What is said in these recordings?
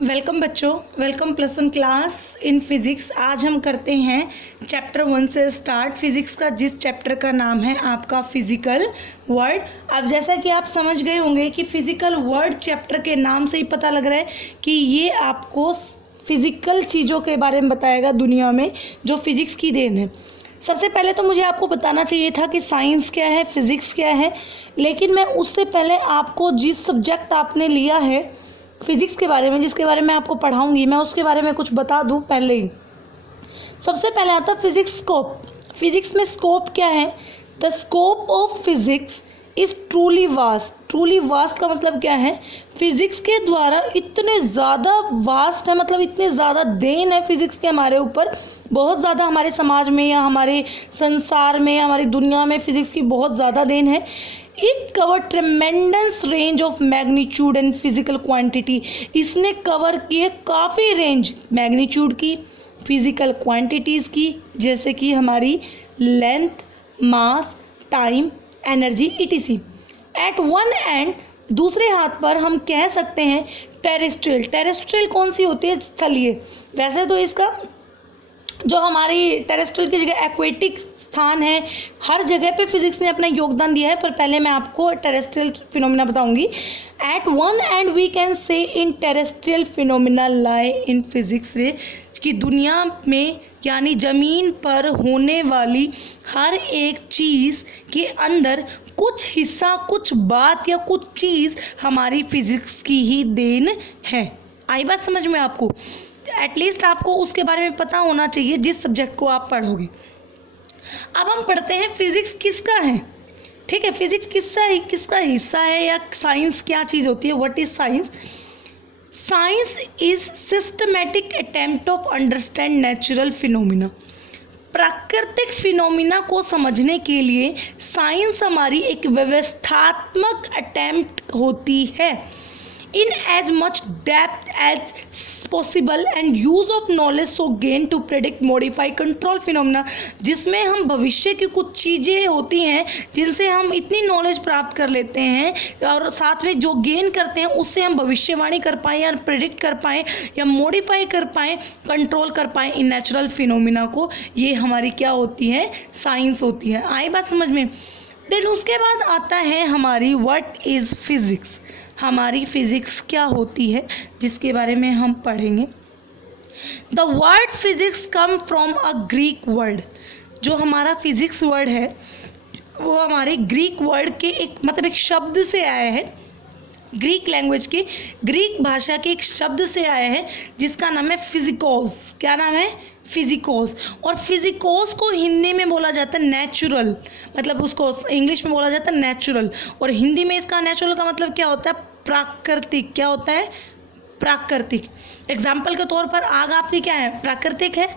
Welcome बच्चों, welcome plus one class in physics. आज हम करते हैं चैप्टर 1 से स्टार्ट फिज़िक्स का, जिस चैप्टर का नाम है आपका फिज़िकल वर्ल्ड। अब जैसा कि आप समझ गए होंगे कि फिज़िकल वर्ल्ड चैप्टर के नाम से ही पता लग रहा है कि ये आपको फिज़िकल चीज़ों के बारे में बताएगा दुनिया में जो फिज़िक्स की देन है। सबसे पहले तो मुझे आपको बताना चाहिए था कि साइंस क्या है, फिज़िक्स क्या है, लेकिन मैं उससे पहले आपको जिस सब्जेक्ट आपने लिया है फिज़िक्स के बारे में, जिसके बारे में आपको पढ़ाऊंगी, मैं उसके बारे में कुछ बता दूं पहले ही। सबसे पहले आता है फिज़िक्स स्कोप। फिज़िक्स में स्कोप क्या है? The scope of physics is truly vast. Truly vast का मतलब क्या है? फिज़िक्स के द्वारा इतने ज़्यादा वास्ट है, मतलब इतने ज़्यादा देन है फिज़िक्स के हमारे ऊपर, बहुत ज़्यादा हमारे समाज में या हमारे संसार में, हमारी दुनिया में फ़िज़िक्स की बहुत ज़्यादा देन है। It cover tremendous range of magnitude and physical quantity. इसने कवर किए काफ़ी रेंज मैग्नीट्यूड की, फिजिकल क्वांटिटीज़ की, जैसे कि हमारी length, mass, time, energy etc. At one end, दूसरे हाथ पर हम कह सकते हैं टेरेस्ट्रियल। टेरेस्ट्रियल कौन सी होती है? स्थलीय। वैसे तो इसका जो हमारी टेरेस्ट्रियल की जगह एक्वेटिक स्थान है, हर जगह पे फिजिक्स ने अपना योगदान दिया है, पर पहले मैं आपको टेरेस्ट्रियल फिनोमिना बताऊंगी। At one end we can say in terrestrial phenomena lie in physics ray, कि दुनिया में यानी ज़मीन पर होने वाली हर एक चीज़ के अंदर कुछ हिस्सा, कुछ बात या कुछ चीज़ हमारी फिजिक्स की ही देन है। आई बात समझ में आपको? एटलीस्ट आपको उसके बारे में पता होना चाहिए जिस सब्जेक्ट को आप पढ़ोगे। अब हम पढ़ते हैं फिजिक्स किसका है। ठीक है, फिजिक्स किसका हिस्सा है, या साइंस क्या चीज़ होती है? What is science? Science is systematic attempt of understand natural phenomena. प्राकृतिक फिनोमिना को समझने के लिए साइंस हमारी एक व्यवस्थात्मक अटेम्प्ट होती है। In as much depth as possible and use of knowledge so gain to predict, modify, control phenomena, जिसमें हम भविष्य की कुछ चीज़ें होती हैं जिनसे हम इतनी नॉलेज प्राप्त कर लेते हैं और साथ में जो गेन करते हैं उससे हम भविष्यवाणी कर पाएँ या प्रेडिक्ट कर पाएँ या मॉडिफाई कर पाएँ, कंट्रोल कर पाएँ इन नेचुरल फिनोमिना को। ये हमारी क्या होती है? साइंस होती है। आई बात समझ में? देन उसके बाद आता है हमारी व्हाट इज़ फिज़िक्स। हमारी फिज़िक्स क्या होती है, जिसके बारे में हम पढ़ेंगे। The word physics come from a Greek word. जो हमारा फिज़िक्स वर्ड है वो हमारे ग्रीक वर्ड के एक शब्द से आया है। ग्रीक लैंग्वेज के, ग्रीक भाषा के एक शब्द से आया है जिसका नाम है फिजिकोस। क्या नाम है? फिजिकोस। और फिजिकोस को हिंदी में बोला जाता है नेचुरल, मतलब उसको इंग्लिश में बोला जाता है नेचुरल, और हिंदी में इसका नेचुरल का मतलब क्या होता है? प्राकृतिक। क्या होता है? प्राकृतिक। एग्जाम्पल के तौर पर आग आपकी क्या है? प्राकृतिक है।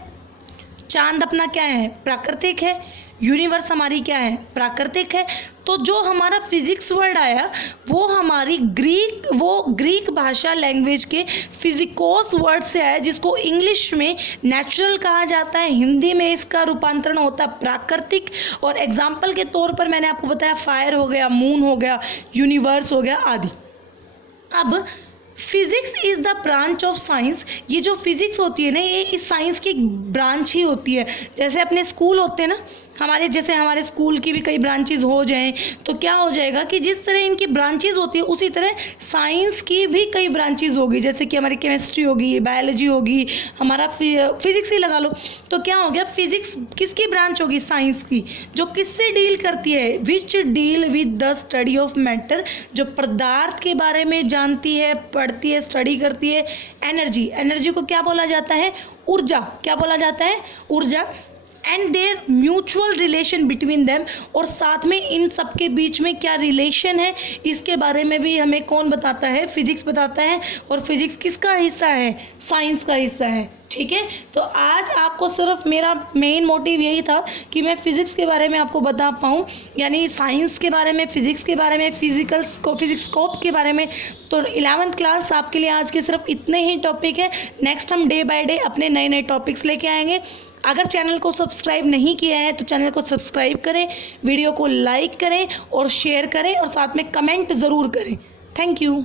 चांद अपना क्या है? प्राकृतिक है। यूनिवर्स हमारी क्या है? प्राकृतिक है। तो जो हमारा फिजिक्स वर्ड आया वो हमारी ग्रीक भाषा लैंग्वेज के फिजिकोस वर्ड से आया, जिसको इंग्लिश में नेचुरल कहा जाता है, हिंदी में इसका रूपांतरण होता है प्राकृतिक। और एग्जाम्पल के तौर पर मैंने आपको बताया फायर हो गया, मून हो गया, यूनिवर्स हो गया आदि। अब physics is the branch of science. ये जो फिज़िक्स होती है ना, ये इस साइंस की ब्रांच ही होती है। जैसे अपने स्कूल होते हैं ना, हमारे स्कूल की भी कई ब्रांचेज हो जाएं तो क्या हो जाएगा कि जिस तरह इनकी ब्रांचेज होती है उसी तरह साइंस की भी कई ब्रांचेज होगी। जैसे कि हमारी केमिस्ट्री होगी, बायोलॉजी होगी, हमारा फिज़िक्स ही लगा लो। तो क्या हो गया? फिज़िक्स किसकी ब्रांच होगी? साइंस की, जो किससे डील करती है? Which deal with the study of matter, जो पदार्थ के बारे में जानती है, पढ़ती है, स्टडी करती है। एनर्जी, एनर्जी को क्या बोला जाता है? ऊर्जा। क्या बोला जाता है? ऊर्जा। And there mutual relation between them, और साथ में इन सब के बीच में क्या रिलेशन है इसके बारे में भी हमें कौन बताता है? फिजिक्स बताता है। और फिजिक्स किसका हिस्सा है? साइंस का हिस्सा है। ठीक है, तो आज आपको सिर्फ मेरा मेन मोटिव यही था कि मैं फिज़िक्स के बारे में आपको बता पाऊँ, यानी साइंस के बारे में, फिज़िक्स के बारे में, फिज़िक्स स्कोप के बारे में। तो 11th क्लास आपके लिए आज के सिर्फ इतने ही टॉपिक है। नेक्स्ट हम डे बाय डे अपने नए नए टॉपिक्स लेके आएंगे। अगर चैनल को सब्सक्राइब नहीं किया है तो चैनल को सब्सक्राइब करें, वीडियो को लाइक करें और शेयर करें, और साथ में कमेंट ज़रूर करें। Thank you.